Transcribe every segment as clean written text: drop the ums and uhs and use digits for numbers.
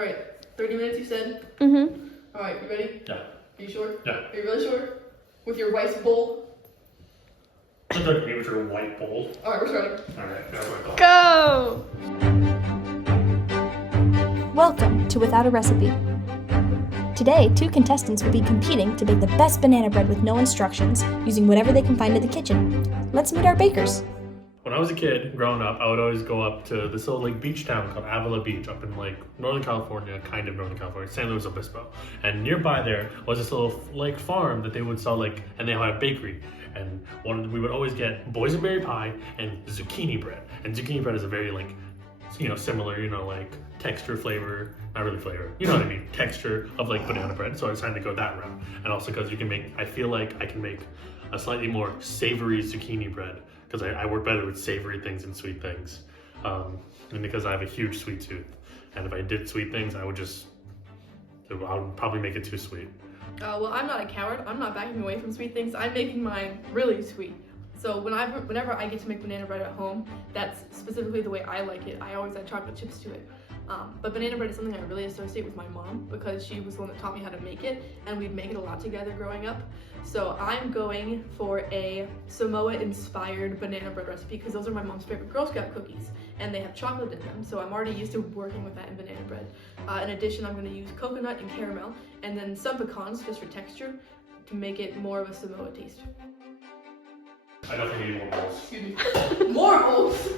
Alright, 30 minutes you said? Mm-hmm. Alright, you ready? Yeah. Are you sure? Yeah. Are you really sure? With your rice bowl? What's that with your white bowl? Alright, we're starting. Alright, that's what I thought. Go! Welcome to Without a Recipe. Today, 2 contestants will be competing to bake the best banana bread with no instructions, using whatever they can find in the kitchen. Let's meet our bakers. When I was a kid, growing up, I would always go up to this little like beach town called Avila Beach up in like Northern California, kind of Northern California, San Luis Obispo. And nearby there was this little like farm that they would sell like, and they had a bakery. And we would always get boysenberry pie and zucchini bread. And zucchini bread is a very like, similar, like texture, flavor, not really flavor, you know what I mean, texture of like banana bread. So I decided to go that route. And also because I feel like I can make a slightly more savory zucchini bread because I work better with savory things and sweet things. And because I have a huge sweet tooth. And if I did sweet things, I would probably make it too sweet. Well, I'm not a coward. I'm not backing away from sweet things. I'm making mine really sweet. So whenever I get to make banana bread at home, that's specifically the way I like it. I always add chocolate chips to it. But banana bread is something I really associate with my mom because she was the one that taught me how to make it, and we'd make it a lot together growing up. So I'm going for a Samoa-inspired banana bread recipe because those are my mom's favorite Girl Scout cookies, and they have chocolate in them. So I'm already used to working with that in banana bread. In addition, I'm going to use coconut and caramel, and then some pecans just for texture to make it more of a Samoa taste. I definitely need more bowls. Excuse me. More bowls?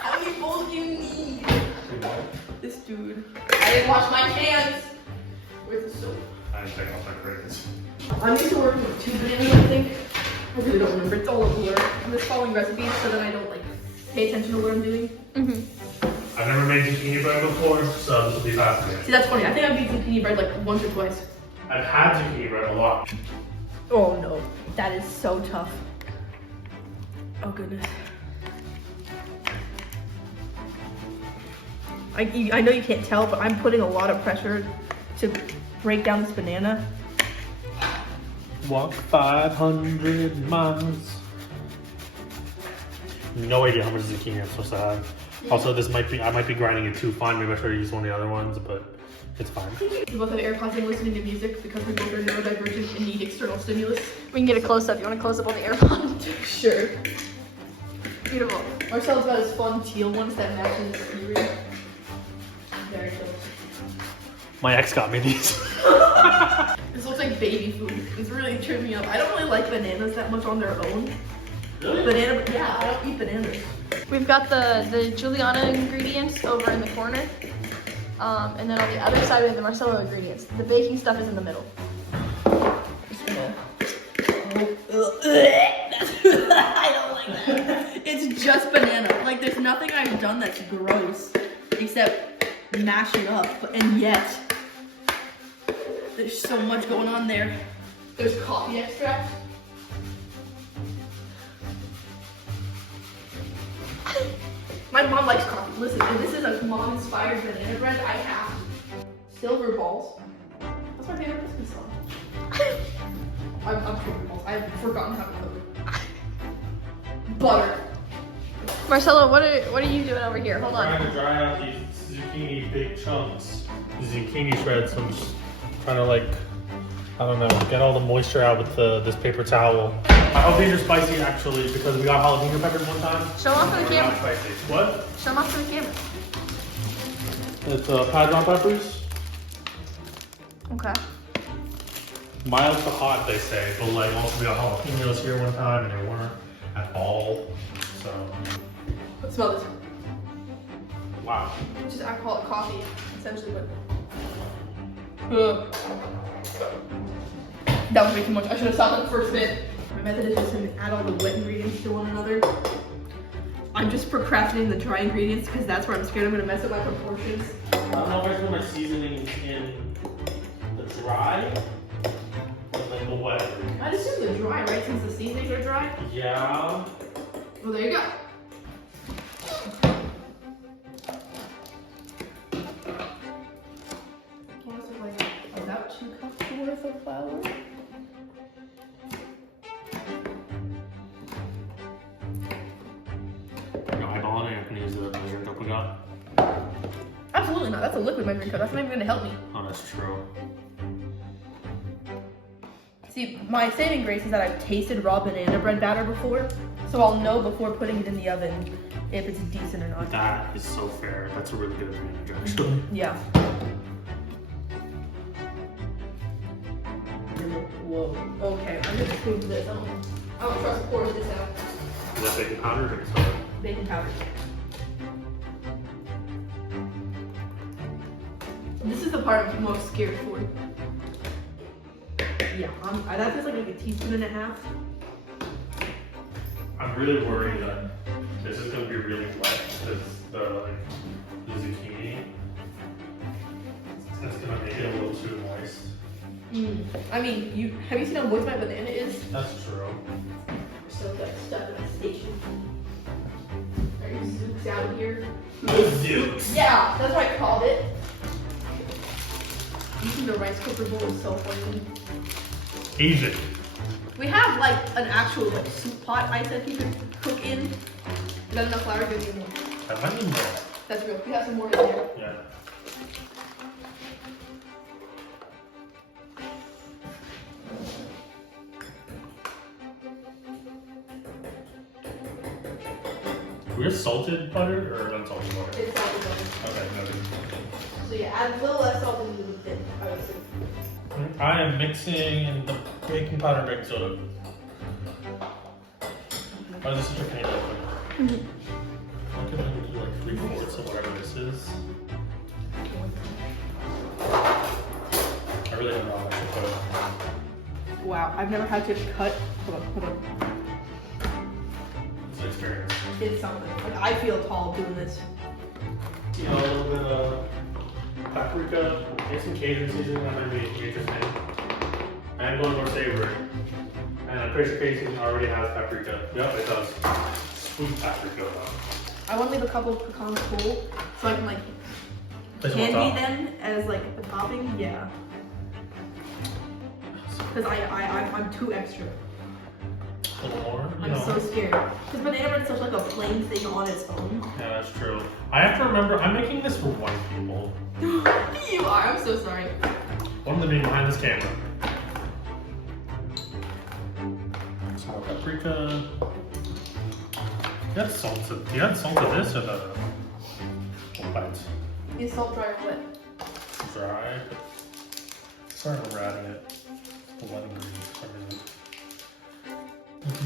How many bowls do you need? This dude. I didn't wash my hands. Where's the soap? I didn't take off my credits. I'm used to working with 2 bananas, I think. I really don't remember. It's all a blur. I'm just following recipes so that I don't pay attention to what I'm doing. I've never made zucchini bread before, so this will be fascinating. See, that's funny. I think I've made zucchini bread once or twice. I've had zucchini bread a lot. Oh no, that is so tough. Oh goodness. I know you can't tell, but I'm putting a lot of pressure to break down this banana. Walk 500 miles. No idea how much zucchini I'm supposed to have. Also, I might be grinding it too fine. Maybe I should use one of the other ones, but it's fine. We both have AirPods and listening to music because we both are neurodivergent and need external stimulus. We can get a close-up. You want to close up on the AirPod? Sure. Beautiful. Marcel's got his fun teal ones that match his earring. Very close. My ex got me these. This looks like baby food. It's really turned me up. I don't really like bananas that much on their own. Really? Yeah, I don't eat bananas. We've got the Julianna ingredients over in the corner. And then on the other side we have the Marcelo ingredients. The baking stuff is in the middle. Just gonna... I don't like that. It's just banana. There's nothing I've done that's gross except mash it up. And yet, there's so much going on there. There's coffee extract. My mom likes coffee. Listen, if this is a mom-inspired banana bread, I have silver balls. That's my favorite Christmas song. I'm silver balls. I've forgotten how to cook. Butter. Marcelo, what are you doing over here? Hold I'm on. trying to dry out these zucchini big chunks. Zucchini shreds. So I'm just trying to I don't know, get all the moisture out with this paper towel. I hope these are spicy actually because we got jalapeno peppers one time. Show them off for the They're not camera. spicy. What? Show them off for the camera. It's Padron peppers. Okay. Mild to hot, they say, but also we got jalapenos here one time and they weren't at all. So, Let's smell this. wow. Just alcoholic coffee, essentially, but. That was way too much. I should have stopped at the first bit. My method is just to add all the wet ingredients to one another. I'm just procrastinating the dry ingredients because that's where I'm scared I'm gonna mess up my proportions. I don't know if I put my seasoning in the dry or the wet. I'd assume the dry, right? Since the seasonings are dry. Yeah. Well, there you go. About 2 cups worth of flour. No, I don't want to use the measuring cup we got. Absolutely not. That's a liquid measuring cup. That's not even gonna help me. Oh, that's true. See, my saving grace is that I've tasted raw banana bread batter before, so I'll know before putting it in the oven if it's decent or not. That is so fair. That's a really good advantage, actually. Yeah. Whoa. Okay, I'm gonna prove this. I don't trust pouring this out. Is that baking powder or baking soda? Baking powder. This is the part I'm most scared for. Yeah, that feels like a teaspoon and a half. I'm really worried that this is gonna be really wet because the zucchini. It's gonna make it a little too moist. I mean, have you seen how moist my banana is? That's true. So got stuck in a station. Are you zooks out here? Zooks. Yeah, that's what I called it. Using the rice cooker bowl is so funny. Asian. We have like an actual like soup pot I said you could cook in. Is that enough flour? Give me more. I might need more. That's real. We have some more in there. Yeah. We have salted butter or unsalted butter? It's salted butter. Okay, noted. So yeah, add a little less salt than you would think, I would assume. I am mixing the baking powder and baking soda. Oh, this is your paint liquid. I'm gonna do like 3/4 of whatever this is. I really don't know how much to put. Wow, I've never had to cut. Hold on. It's an experience. It's something. Like I feel tall doing this. You know, a little bit of paprika, maybe some Cajun seasoning, that might be interesting. I am going more savory. And I'm pretty sure Cajun seasoning already has paprika. Yep, it does. Sweet paprika though. I want to leave a couple of pecans cool so I can like Place them on candy top. them as like the topping. Yeah. Because I'm too extra. A little more, you I'm know. so scared. Because banana bread is such like a plain thing on its own. Yeah, that's true. I have to remember, I'm making this for white people. You are. I'm so sorry. One of them being behind this camera. Some paprika. You had salt to this or the bites? Is salt dry or wet? Dry. Sorry, we're adding it. The one ingredient for some reason.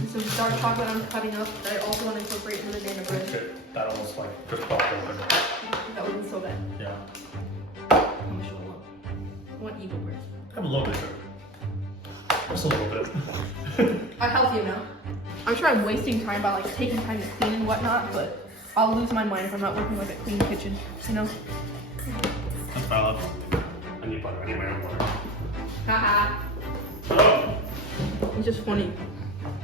Some dark chocolate I'm cutting up that I also want to incorporate in the banana bread. Okay, that almost like just popped open. That would be so bad. Yeah. How much do I want? I want even bread. Have a little bit. Just a little bit. A healthy amount. I'm sure I'm wasting time by like taking time to clean and whatnot, but I'll lose my mind if I'm not working like a clean kitchen, you know? That's valid. I need butter. I need my own butter. Haha. Oh! It's just funny.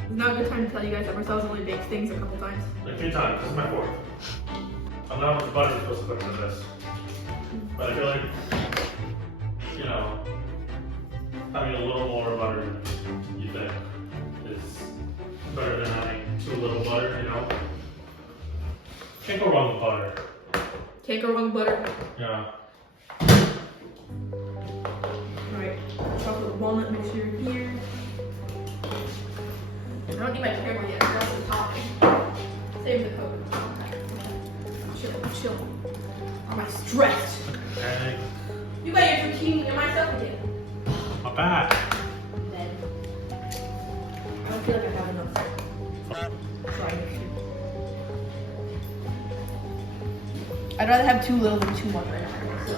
It's not a good time to tell you guys that Marcel's only baked things a couple times. Like 2 times. This is my 4th. I don't know how much butter is supposed to put into this. But I feel like, you know, having a little more butter than you think is better than having too little butter, you know? Can't go wrong with butter. Can't go wrong with butter. Yeah. Alright, chocolate walnut mixture here. I don't need my camera yet, that's the topping. Save the coat. Chill. Am I stressed? Okay. You got your zucchini and myself again. Not bad. Then I don't feel like I have enough. Try mixture. I'd rather have too little than too much right now. So.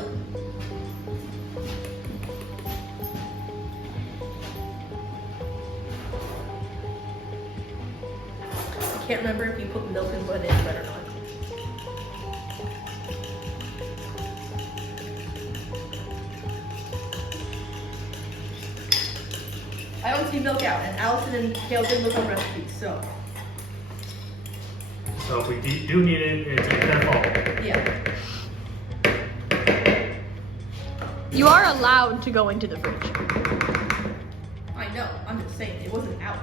I can't remember if you put milk and butter in or not. I don't see milk out, and Allison and Kale did look on recipes, so So if we do need it, it's their fault. yeah. You are allowed to go into the fridge. I know, I'm just saying, it wasn't out.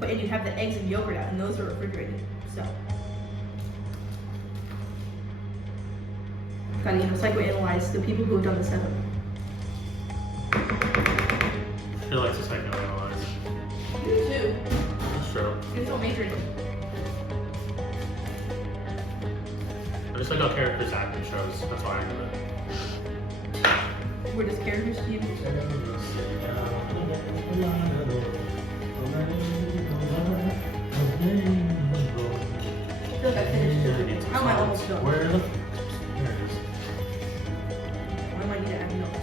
But and you have the eggs and yogurt out, and those are refrigerated, so. gotta, psychoanalyze the people who have done the 7. He likes to psychoanalyze. You do too. That's true. You're so majoring. I just like how characters act in shows. That's why I do it. We're just characters, Steve. I feel like I finished it. How am I almost done? Where the? There it is. What am I need to add milk to?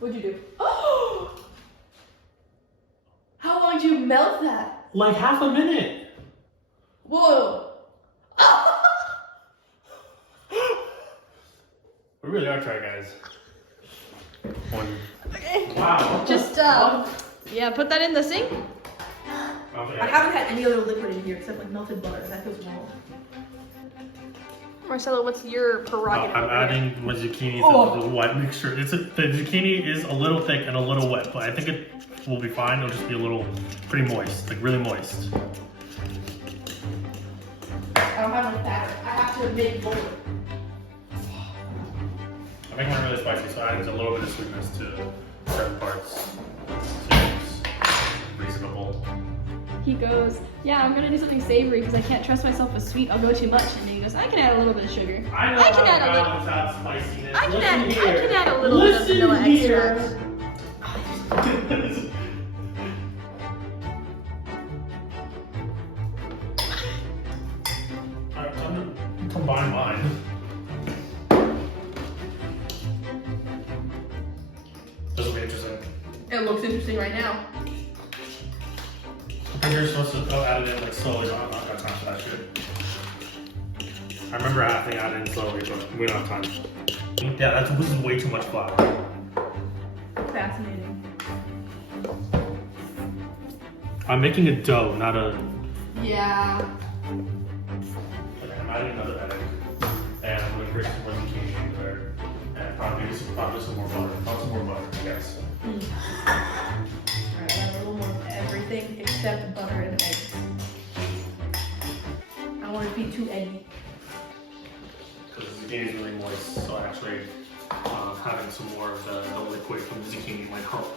What'd you do? Oh! How long did you melt that? Like half a minute. Whoa! We really are trying, guys. One. Okay. Wow. Just yeah, put that in the sink. Okay. I haven't had any other liquid in here except like melted butter. That feels wrong. Marcelo, what's your prerogative? I'm over here? adding my zucchini to Oh. the wet mixture. The zucchini is a little thick and a little wet, but I think it will be fine. It'll just be a little pretty moist, like really moist. I don't have enough batter. I have to make both. I'm making mine really spicy, so adding a little bit of sweetness to certain parts. Seems reasonable. He goes, yeah, I'm gonna do something savory because I can't trust myself with sweet. I'll go too much. And then he goes, I can add a little bit of sugar. I know I can how add a to little. balance out spiciness. I can Listen add. here. I can add a little bit of Listen vanilla here. extract. Alright, so I'm gonna combine mine. This will be interesting. It looks interesting right now. I think you're supposed to add it in like slowly, but I'm not got time for that shit. I remember having to add it in slowly, but we don't have time. Yeah, this is way too much flour. Fascinating. I'm making a dough, not a. Yeah. Okay, I'm adding another egg, and I'm gonna bring some more zucchini in there, and probably some more butter. Not some more butter, yes. Alright, I have a little more of everything except butter and eggs. I don't want it to be too eggy. Because the zucchini is really moist, so actually having some more of the liquid from the zucchini might help.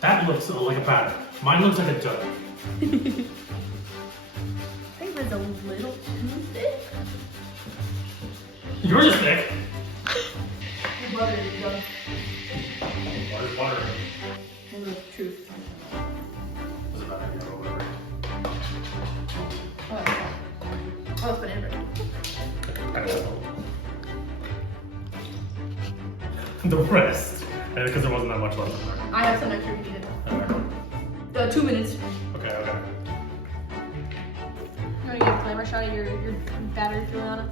That looks like a batter. Mine looks like a dough. I think it's a little too thick. Yours is thick. The butter is done. Butter's butter. Tell the truth. Was it better? Yeah, whatever. Oh, it's fine. Oh, it's banana bread. I don't know. The rest. Because there wasn't that much left in there. I have some extra if you need it. Okay. 2 minutes. Okay. You wanna get a flavor shot of your batter, Juliana?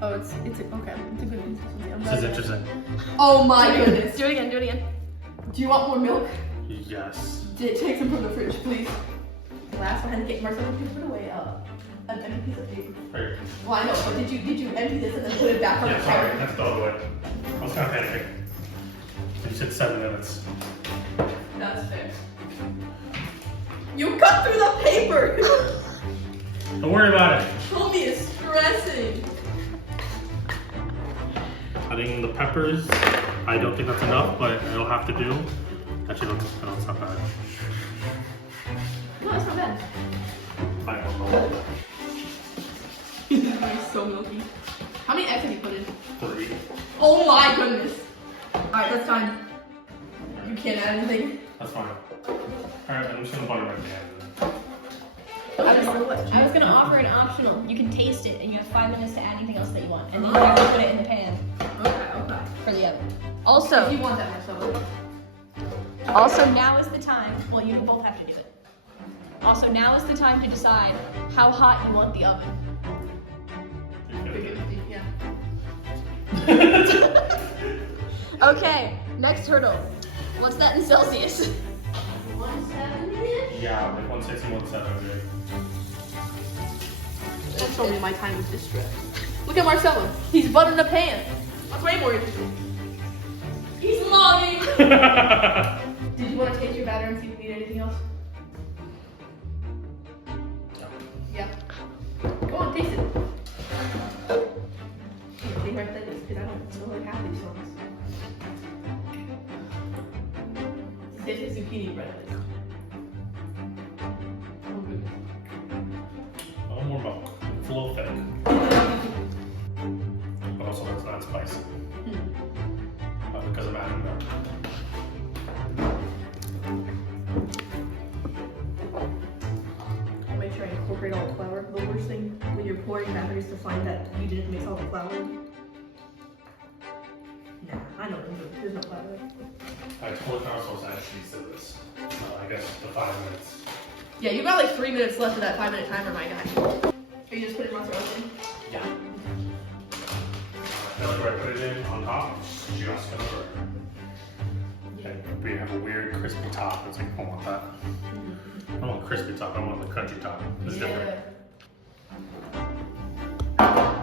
Oh, it's okay. It's a good consistency. I'm This glad is that- interesting. Oh my goodness. Do it again. Do it again. Do you want more milk? Yes. Take some from the fridge, please. The last one had to get Marcelo to put away an empty piece of paper. Right. Well, I know, but did you empty this and then put it back on Yeah, the sorry. counter? That's the other way. I was kind of panicking. You said 7 minutes. That's fair. You cut through the paper! Don't worry about it. Homie is stressing. Adding the peppers. I don't think that's enough, but it'll have to do. Actually, it's not bad. No, it's not bad. I don't know. It's so milky. How many eggs have you put in? 3. Oh my goodness. Alright, that's time. You can't add anything. That's fine. Alright, I'm just gonna butter right there. I was gonna offer an optional. You can taste it, and you have 5 minutes to add anything else that you want, and then you have to put it in the pan Okay. for the oven. If Also, you want that, Marcelo. now is the time. Well, you both have to do it. Also, now is the time to decide how hot you want the oven. Yeah. Okay, next hurdle. What's that in Celsius? 170-ish? Yeah, like 160, 170. That's probably my time of distress. Look at Marcelo. He's buttering the pan. That's way more interesting. He's mugging. Did you want to taste your batter and see if you need anything else? Yeah. Go on, taste it. They might play this because I don't know like half these songs. This is zucchini bread. Oh, good. A little more milk. It's a little thick. But also it's not spicy. Because of adding milk. I'll make sure I incorporate all the flour. The worst thing when you're pouring batter is to find that you didn't mix all the flour. Nah, I know what I'm doing. There's no flour. I totally found ourselves add cheese to this. I guess the 5 minutes. Yeah, you got like 3 minutes left of that 5-minute timer, my guy. Are you just putting mozzarella in? Yeah. I feel like where I put it in on top, just gonna burn. And we have a weird crispy top. It's like, I don't want that. I don't want crispy top, I want the crunchy top. It's different. Alright.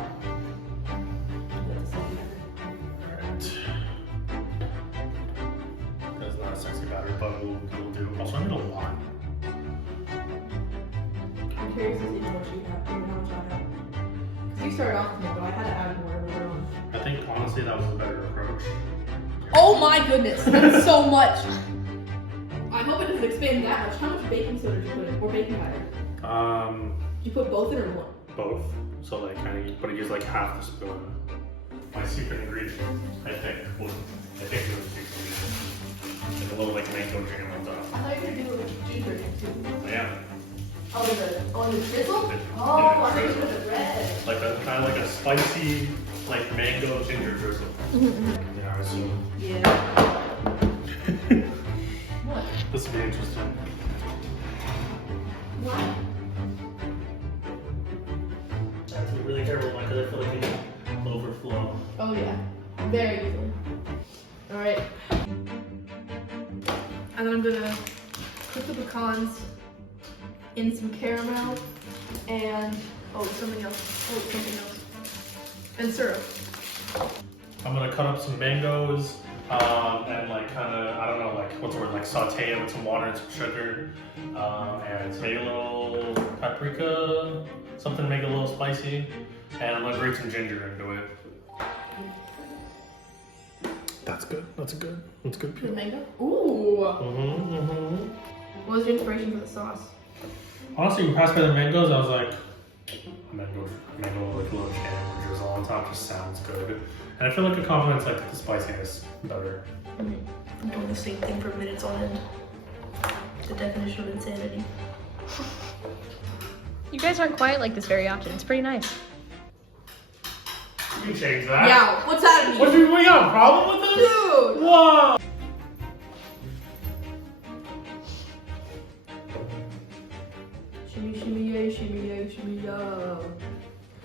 That's not a sexy batter, but we'll do. Also, I need a lot. I'm curious to see how much you have, how much I have. Because you started off with me, but I had to add more later on. I think, honestly, that was a better approach. Oh my goodness, that's so much. I hope it doesn't expand that much. How much baking soda did you put in, or baking powder? Did You put both in or one? both. So like kind of, but I use like half the spoon. My secret ingredient, I think, was the secret ingredient. Like a little like mango jam on top. I thought you were gonna do it with ginger too. Yeah. Oh, the drizzle? Yeah. Oh, I thought you were with the bread. Like a kind of like a spicy like mango ginger drizzle. Yeah, I assume. Yeah. What? This will be interesting. What? I have to be really careful because I feel like it can overflow. Oh yeah, very easily. All right. And then I'm gonna cook the pecans in some caramel and something else. And syrup. I'm gonna cut up some mangoes and like kind of, I don't know, like what's the word, like saute it with some water and some sugar and maybe a little paprika, something to make it a little spicy. And I'm gonna grate some ginger into it. That's good. That's good. That's good. The mango? Ooh. Mm-hmm. What was your inspiration for the sauce? Honestly, when we passed by the mangoes, I was like, mango like a little jam or drizzle on top just sounds good. And I feel like it complements like the spiciness better. I'm doing the same thing for minutes on end. The definition of insanity. You guys aren't quiet like this very often. It's pretty nice. You can change that. Yeah, what's that mean? What do you got a problem with this? Dude! Whoa! Shimmy, shimmy, yeah, shimmy, yeah, shimmy, yeah.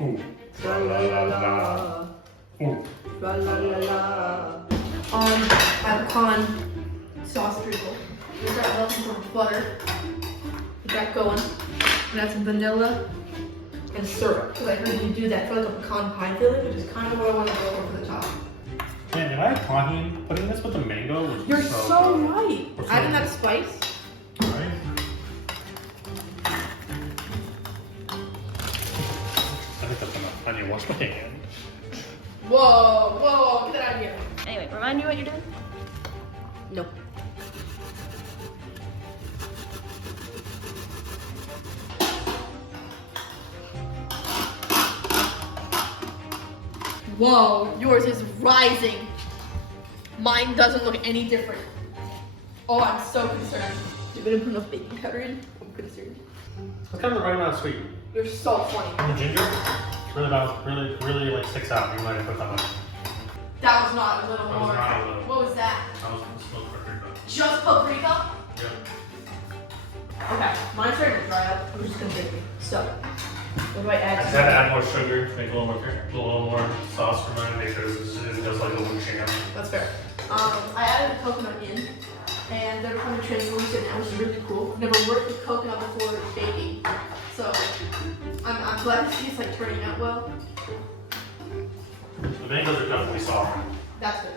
Ooh. La la la la. Ooh. La la la la. I have pecan sauce drizzle. We start melting some butter. Get that going. And add some vanilla and syrup. Because I heard you do that for like a pecan pie filling, which is kind of what I want to go over the top. Man, if I had tahini, putting this with the mango would be You're so good. right. Or so Adding good. that spice. Right? I think that's enough. I need to wash my hand. Whoa, whoa, get that out of here. Anyway, remind me what you're doing? Nope. Whoa, yours is rising. Mine doesn't look any different. Oh, I'm so concerned. You're gonna put enough baking powder in? I'm concerned. It's kind of the right amount of sweet. You're so funny. And the ginger, really like sticks out. You might have put that much. That was not a little That was more. not a little. What was that? That was smoked paprika. Just paprika? Yeah. Okay, mine's starting to dry up. I'm just gonna take it. So, what do I I add? just had to add more sugar, make a little more sauce for mine, make sure this isn't just like a little jam. That's fair. I added the coconut in, and they're kind of translucent, and it was really cool. Never worked with coconut before baking, so I'm glad to see it's like turning out well. The mangoes are definitely soft. That's good.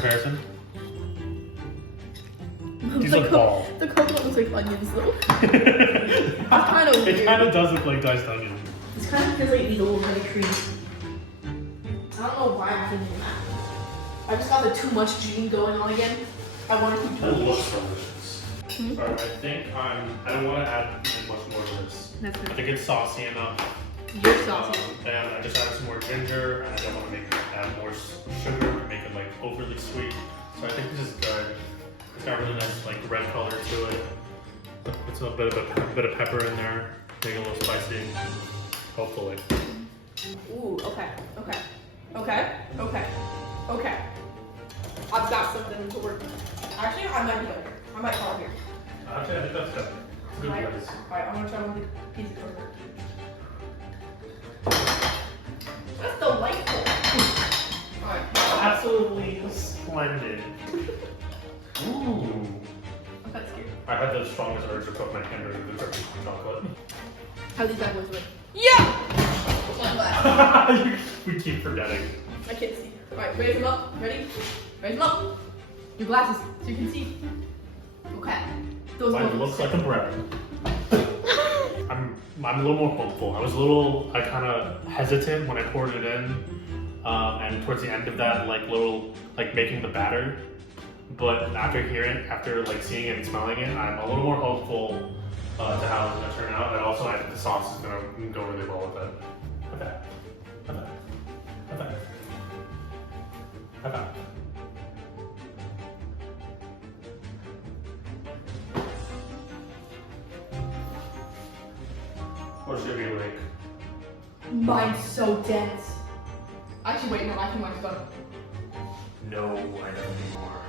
comparison? These The look ball. The coconut looks like onions though. It's kind of It weird. kind of does look like diced onion. This kind of feels like these old heavy creams. I don't know why I'm thinking that. I just got the too much gene going on again. I want to keep That doing looks delicious. Alright, I think I don't want to add much more to this. That's I good. think it's saucy enough. You're saucy. And I just added some more ginger, and I don't want to add more sugar or make it like overly sweet. So I think this is good. It's got a really nice like red color to it. It's a bit of pepper in there, make it a little spicy. Hopefully. Ooh, okay. I've got something to work with. Actually, I might be over here. I might fall here. Actually, I think that's good. It's a good place. Alright, I'm gonna try one piece of coconut. That's delightful. Alright. Absolutely splendid. Ooh. I'm kind of scared. I had the strongest urge to cook my hamburger with the dripping chocolate. How these bad boys look? Yeah! One glass. We keep forgetting. I can't see. Alright, raise them up. Ready? Raise them up. Your glasses, so you can see. Okay. Those Mine ones. looks like a bread. I'm a little more hopeful. I kind of hesitant when I poured it in, and towards the end of that, like making the batter. But after seeing it and smelling it, I'm a little more hopeful to how it's gonna turn out. And also, I think the sauce is gonna go really well with it. Okay. What's your view like? Mine's so dense. Actually, wait, no, I think mine's better. No, I don't need more.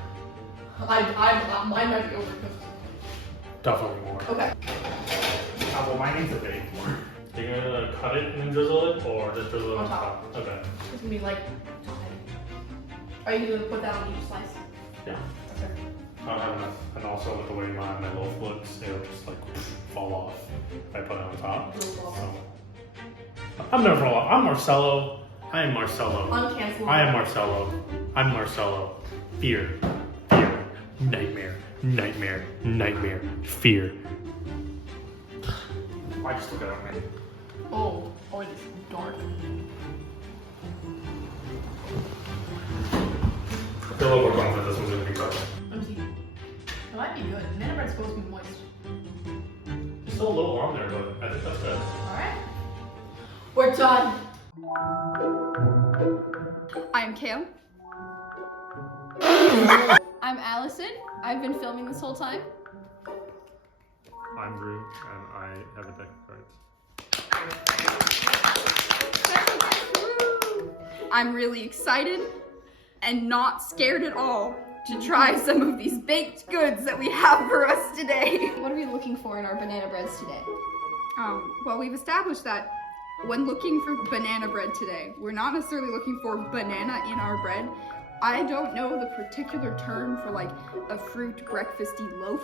Mine might be overcooked. Definitely more. Okay. Well, mine needs a bit more. You're gonna cut it and then drizzle it, or just drizzle it On on top. top? Okay. It's gonna be like. Are you gonna put that on each slice? Yeah. Okay. I don't have enough. And also with the way my loaf looks, it'll just like fall off if I put it on top. So, I'm never fall off. I'm Marcelo. I am Marcelo. Uncancelable. I am Marcelo. I'm Marcelo. Fear. Fear. Nightmare. Nightmare. Nightmare. Fear. Why just look at me? Oh, it's dark. I feel a little more confident this one's gonna be good. Let me see. It might be good. Banana bread's supposed to be moist. It's still a little warm there, but I think that's good. Alright. We're done. I'm Kale. I'm Allison. I've been filming this whole time. I'm Drew, and I have a deck of cards. I'm really excited and not scared at all to try some of these baked goods that we have for us today. What are we looking for in our banana breads today? Well, we've established that when looking for banana bread today, we're not necessarily looking for banana in our bread. I don't know the particular term for like a fruit breakfasty loaf,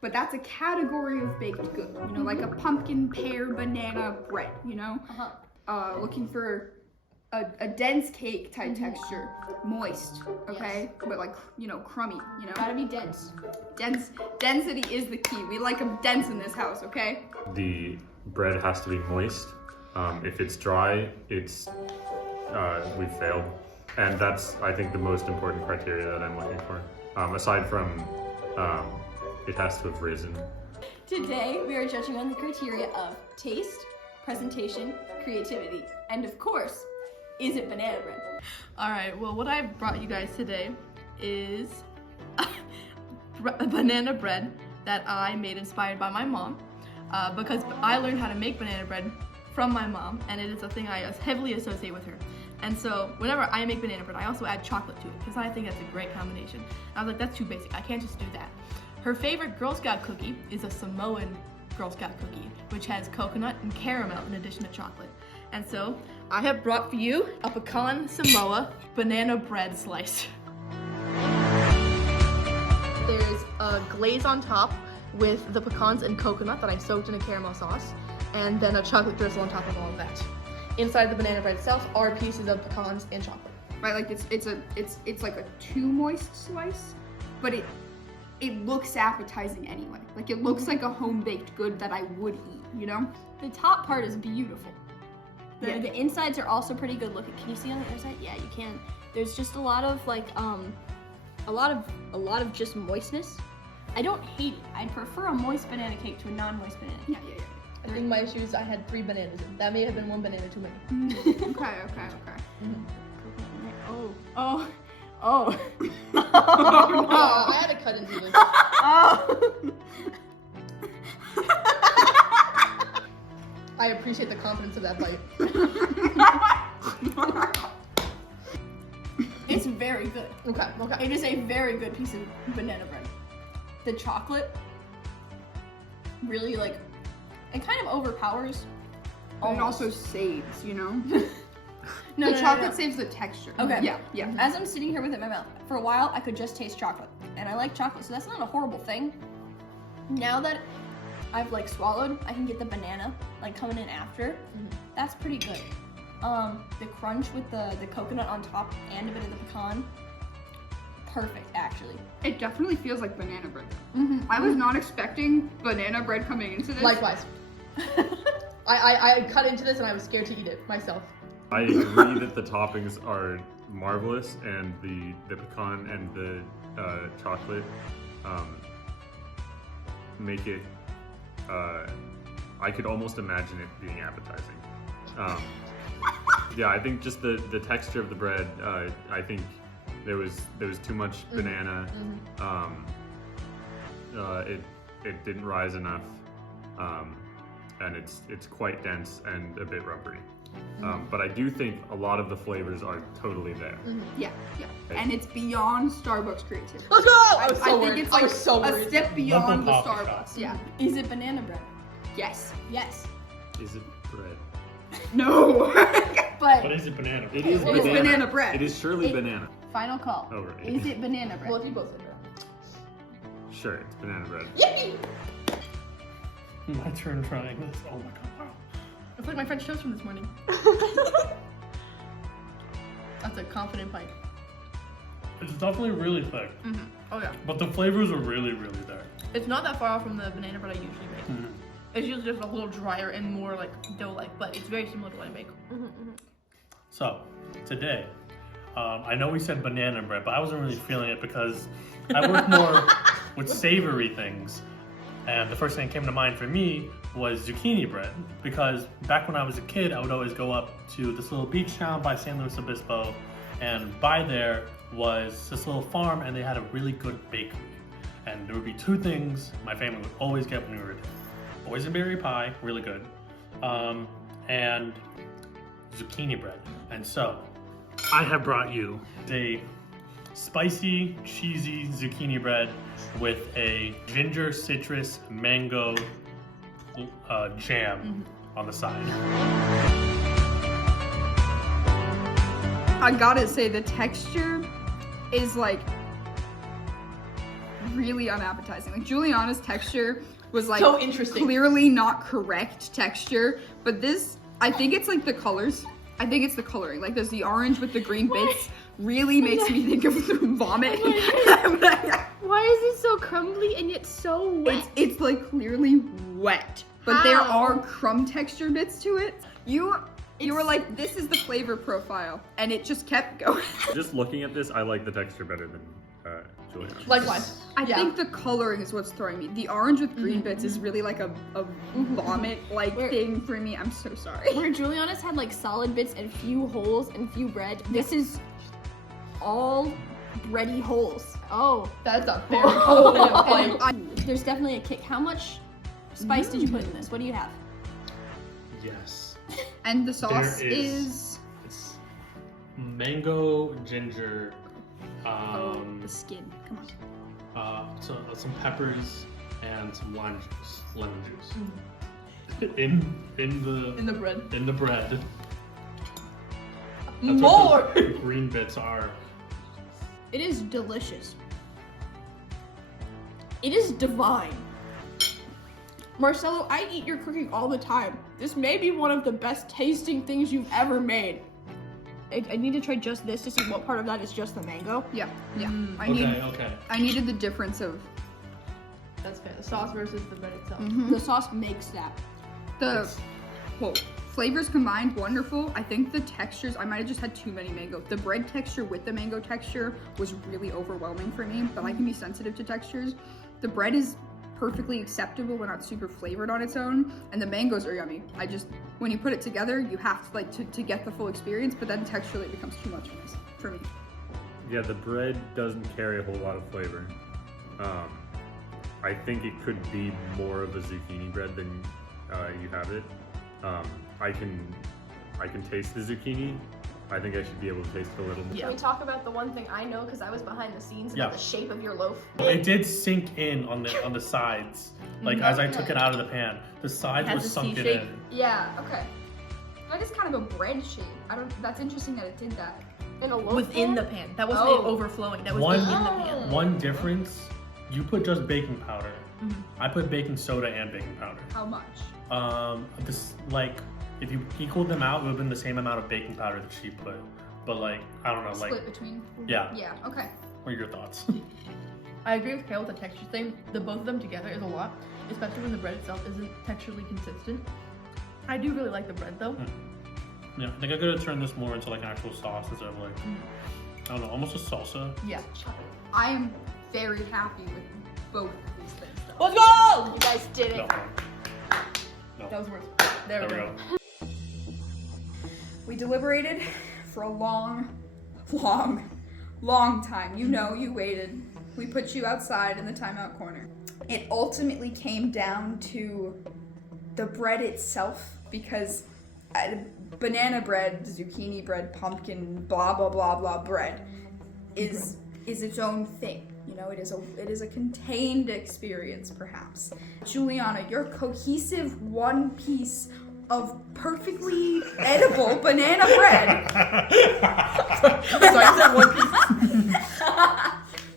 but that's a category of baked good, you know, like a pumpkin pear banana bread, you know? Looking for a dense cake type texture, moist, okay? Yes. But like, you know, crummy, you know? Gotta be dense. Density is the key. We like them dense in this house, okay? The bread has to be moist. If it's dry, we failed. And that's, I think, the most important criteria that I'm looking for. Aside from, it has to have risen. Today, we are judging on the criteria of taste, presentation, creativity, and of course, is it banana bread? Alright, well, what I brought you guys today is banana bread that I made inspired by my mom, because I learned how to make banana bread from my mom, and it is a thing I heavily associate with her. And so whenever I make banana bread, I also add chocolate to it because I think that's a great combination. And I was like, that's too basic. I can't just do that. Her favorite Girl Scout cookie is a Samoan Girl Scout cookie, which has coconut and caramel in addition to chocolate. And so I have brought for you a pecan Samoa banana bread slice. There's a glaze on top with the pecans and coconut that I soaked in a caramel sauce, and then a chocolate drizzle on top of all of that. Inside the banana bread itself are pieces of pecans and chocolate. right? Like it's like a too moist slice, but it looks appetizing anyway. Like it looks like a home baked good that I would eat, you know? The top part is beautiful. Yeah. The insides are also pretty good looking. Can you see on the other side? Yeah, you can. There's just a lot of like a lot of just moistness. I don't hate it. I'd prefer a moist banana cake to a non-moist banana cake. Yeah. I think my issue is I had 3 bananas. That may have been 1 banana too many. Okay. Oh. Oh, I had to cut into this. I appreciate the confidence of that bite. It's very good. Okay. It is a very good piece of banana bread. The chocolate really like, it kind of overpowers. But it also saves, you know? No, the chocolate saves the texture. Okay. Yeah. As I'm sitting here with it in my mouth, for a while I could just taste chocolate. And I like chocolate, so that's not a horrible thing. Now that I've like swallowed, I can get the banana like coming in after. That's pretty good. The crunch with the coconut on top and a bit of the pecan. Perfect, actually. It definitely feels like banana bread. I was not expecting banana bread coming into this. Likewise. I cut into this and I was scared to eat it myself. I agree that the toppings are marvelous, and the pecan and the chocolate make it. I could almost imagine it being appetizing. Yeah, I think just the texture of the bread. I think there was too much banana. It didn't rise enough, and it's quite dense and a bit rubbery. But I do think a lot of the flavors are totally there. Yeah. And it's beyond Starbucks creativity. Let's go! I was so I worried. think it's I like was so a worried. step beyond the Local coffee Starbucks. Yeah. Is it banana bread? Yes. Yes. Is it bread? No. What But is it, banana? It is It's banana bread. It is surely banana. final call. Oh, right. Is it banana bread? Well, if you both said that. Sure, it's banana bread. Yippee! My turn trying this. Oh my god, wow. It's like my French toast from this morning. That's a confident bite. It's definitely really thick, Oh yeah. but the flavors are really, really there. It's not that far off from the banana bread I usually make. It's usually just a little drier and more like dough-like, but it's very similar to what I make. So, today, I know we said banana bread, but I wasn't really feeling it because I work more with savory things. And the first thing that came to mind for me was zucchini bread, because back when I was a kid, I would always go up to this little beach town by San Luis Obispo, and by there was this little farm, and they had a really good bakery. And there would be two things my family would always get when we were there. Boysenberry pie, really good, and zucchini bread. And so, I have brought you a spicy, cheesy zucchini bread with a ginger, citrus, mango jam on the side. I gotta say, the texture is like really unappetizing. Like Julianna's texture was like So interesting. clearly not correct texture, but this, I think it's like the colors. I think it's the coloring. Like there's the orange with the green bits. Really makes me think of vomit. Why is it so crumbly and yet so wet? It's like clearly wet, but there How? are crumb texture bits to it. You were like, this is the flavor profile, and it just kept going. Just looking at this, I like the texture better than Juliana. Likewise. I Yeah. think the coloring is what's throwing me. The orange with green bits is really like a vomit-like thing for me. I'm so sorry. Where Juliana's had like solid bits and few holes and few bread, this is all bready holes. Oh, That's a very confident bite. there's definitely a kick. How much spice did you put in this? What do you have? Yes. And the sauce There is- It's mango, ginger, the skin. Come on. some peppers, and some lemon juice. In In the bread. the bread. That's More! what the green bits are. It is delicious. It is divine. Marcelo, I eat your cooking all the time. This may be one of the best tasting things you've ever made. I need to try just this to see what part of that is just the mango. Yeah. Okay. I needed the difference of That's fair. The sauce versus the bread itself. The sauce makes that. the flavors combined, wonderful. I think the textures, I might have just had too many mango. The bread texture with the mango texture was really overwhelming for me, but I can be sensitive to textures. The bread is perfectly acceptable but not super flavored on its own, and the mangoes are yummy. When you put it together, you have to to get the full experience, but then texturally it becomes too much for me. Yeah, the bread doesn't carry a whole lot of flavor. I think it could be more of a zucchini bread than you have it. I can taste the zucchini. I think I should be able to taste it a little more. Can we talk about the one thing I know, because I was behind the scenes, about the shape of your loaf? It did sink in on the sides. Like as I took it out of the pan, the sides It has were a sunken C shape. in. Yeah, okay. That is kind of a bread shape. That's interesting that it did that. In a loaf Within form? the pan. That wasn't Oh. it overflowing. That was One- in the pan. One difference, you put just baking powder. I put baking soda and baking powder. How much? This like if you equaled them out, it would have been the same amount of baking powder that she put. But like I don't know, like Split between? yeah. Yeah, okay. What are your thoughts? I agree with Kale with the texture thing. The both of them together is a lot, especially when the bread itself isn't texturally consistent. I do really like the bread though. Yeah, I think I could have turned this more into like an actual sauce instead of like I don't know, almost a salsa. Yeah. I am very happy with both of these things. Though. Let's go! You guys did No. it. That was worse. There we go. We deliberated for a long time. You waited. We put you outside in the timeout corner. It ultimately came down to the bread itself, because banana bread, zucchini bread, pumpkin, blah blah blah blah bread is its own thing. It is a contained experience, perhaps. Julianna, your cohesive one piece of perfectly edible banana bread. Sorry, I said one piece.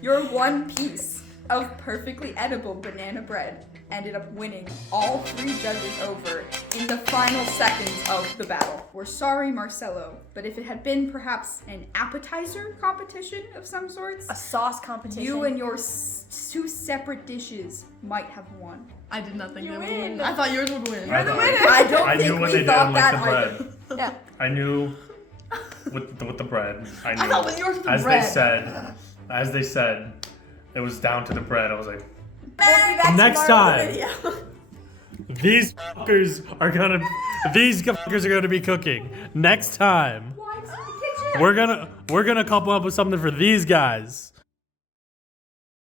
Your one piece of perfectly edible banana bread ended up winning all 3 judges over in the final seconds of the battle. We're sorry, Marcelo, but if it had been perhaps an appetizer competition of some sorts, A sauce competition. you and your 2 separate dishes might have won. I did not think You that would win. win. I thought yours would win. I thought- I don't I knew think when we they thought didn't like that the either. bread. Yeah. I knew with the bread. I knew. I thought with yours was the as bread. they said, it was down to the bread. I was like, We'll be back Next tomorrow time. with a video. these fuckers are gonna be cooking next time. We're gonna come up with something for these guys.